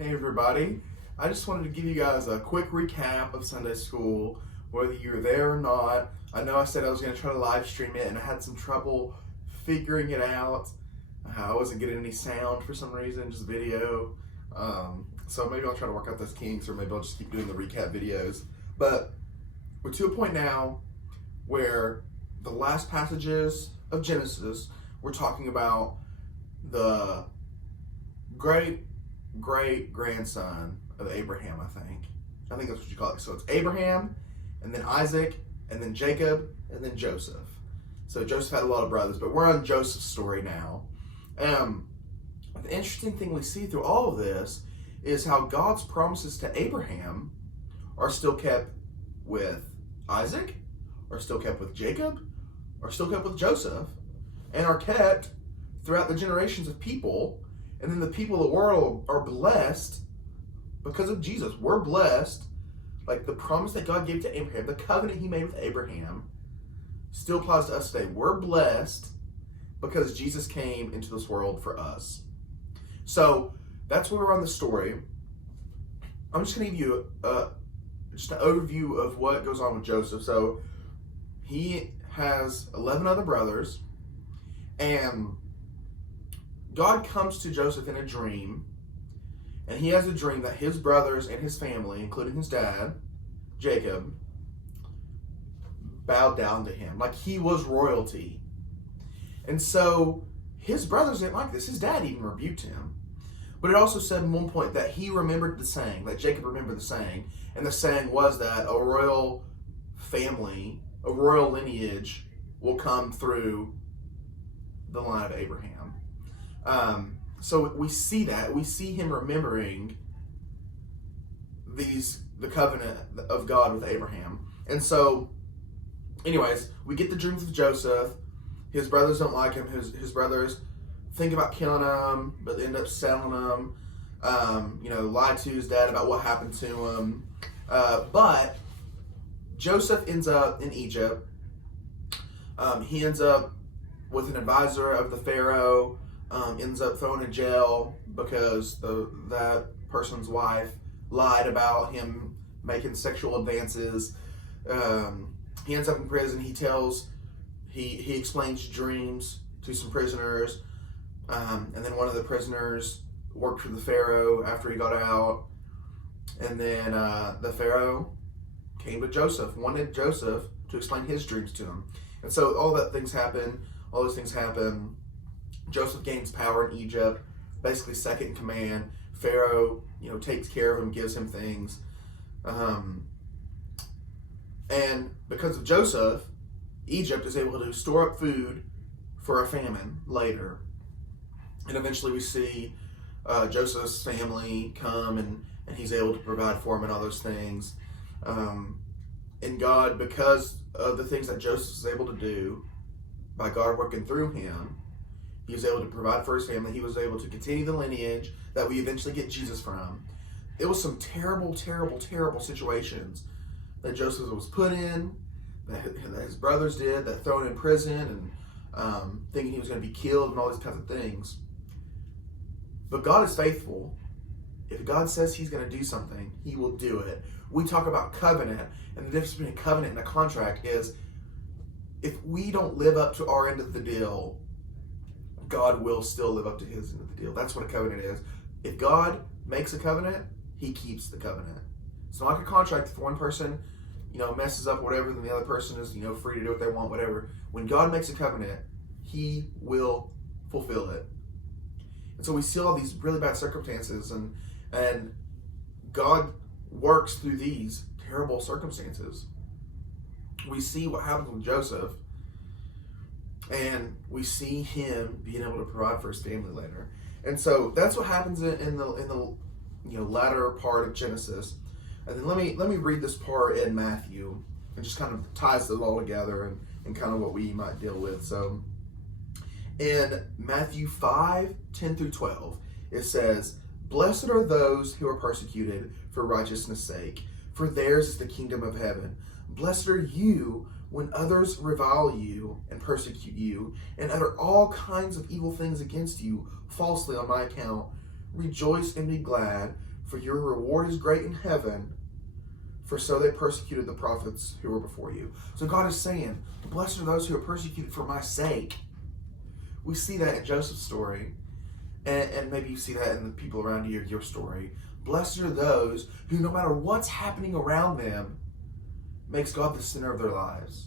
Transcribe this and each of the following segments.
Hey everybody, I just wanted to give you guys a quick recap of Sunday school, whether you're there or not. I know I said I was going to try to live stream it and I had some trouble figuring it out. I wasn't getting any sound for some reason, just video. So maybe I'll try to work out those kinks, or maybe I'll just keep doing the recap videos. But we're to a point now where the last passages of Genesis, we're talking about the great grandson of Abraham, I think. I think that's what you call it. So it's Abraham, and then Isaac, and then Jacob, and then Joseph. So Joseph had a lot of brothers, but we're on Joseph's story now. The interesting thing we see through all of this is how God's promises to Abraham are still kept with Isaac, are still kept with Jacob, are still kept with Joseph, and are kept throughout the generations of people. And then the people of the world are blessed because of Jesus. We're blessed. Like the promise that God gave to Abraham, the covenant he made with Abraham, still applies to us today. We're blessed because Jesus came into this world for us. So that's where we're on the story. I'm just going to give you just an overview of what goes on with Joseph. So he has 11 other brothers, and God comes to Joseph in a dream, and he has a dream that his brothers and his family, including his dad, Jacob, bowed down to him, like he was royalty. And so his brothers didn't like this. His dad even rebuked him. But it also said at one point that he remembered the saying, that Jacob remembered the saying, and the saying was that a royal family, a royal lineage will come through the line of Abraham. So we see that. We see him remembering the covenant of God with Abraham. And so, anyways, we get the dreams of Joseph. His brothers don't like him. His brothers think about killing him, but they end up selling him. Lied to his dad about what happened to him. But Joseph ends up in Egypt. He ends up with an advisor of the Pharaoh. Ends up thrown in jail because that person's wife lied about him making sexual advances. He ends up in prison. He explains dreams to some prisoners, and then one of the prisoners worked for the Pharaoh after he got out. And then the Pharaoh came to Joseph, wanted Joseph to explain his dreams to him. And so all those things happen. Joseph gains power in Egypt, basically second in command. Pharaoh, takes care of him, gives him things. And because of Joseph, Egypt is able to store up food for a famine later. And eventually we see Joseph's family come, and he's able to provide for him and all those things. And God, because of the things that Joseph was able to do, by God working through him, he was able to provide for his family. He was able to continue the lineage that we eventually get Jesus from. It was some terrible, terrible, terrible situations that Joseph was put in, that his brothers did, that thrown in prison, and thinking he was going to be killed and all these kinds of things. But God is faithful. If God says he's going to do something, he will do it. We talk about covenant, and the difference between a covenant and a contract is if we don't live up to our end of the deal, God will still live up to his end of the deal. That's what a covenant is. If God makes a covenant, he keeps the covenant. It's not like a contract. If one person, messes up whatever, then the other person is, free to do what they want, whatever. When God makes a covenant, he will fulfill it. And so we see all these really bad circumstances, and God works through these terrible circumstances. We see what happens with Joseph, and we see him being able to provide for his family later. And so that's what happens in the latter part of Genesis. And then let me read this part in Matthew. It just kind of ties it all together and kind of what we might deal with. So in Matthew 5:10-12, it says, "Blessed are those who are persecuted for righteousness' sake, for theirs is the kingdom of heaven. Blessed are you when others revile you and persecute you and utter all kinds of evil things against you falsely on my account. Rejoice and be glad, for your reward is great in heaven, for so they persecuted the prophets who were before you. So God is saying, blessed are those who are persecuted for my sake. We see that in Joseph's story, and maybe you see that in the people around you, your story. Blessed are those who, no matter what's happening around them, makes God the center of their lives.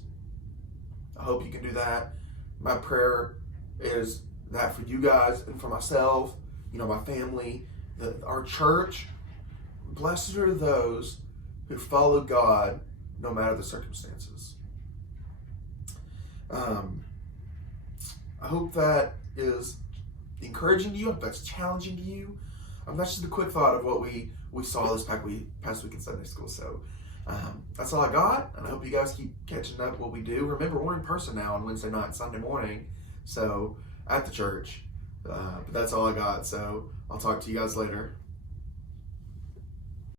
I hope you can do that. My prayer is that for you guys and for myself, my family, our church. Blessed are those who follow God no matter the circumstances. I hope that is encouraging to you. I hope that's challenging to you. That's just a quick thought of what we saw this past week in Sunday school. So that's all I got, and I hope you guys keep catching up what we do. Remember, we're in person now on Wednesday night and Sunday morning, so at the church. But that's all I got. So I'll talk to you guys later.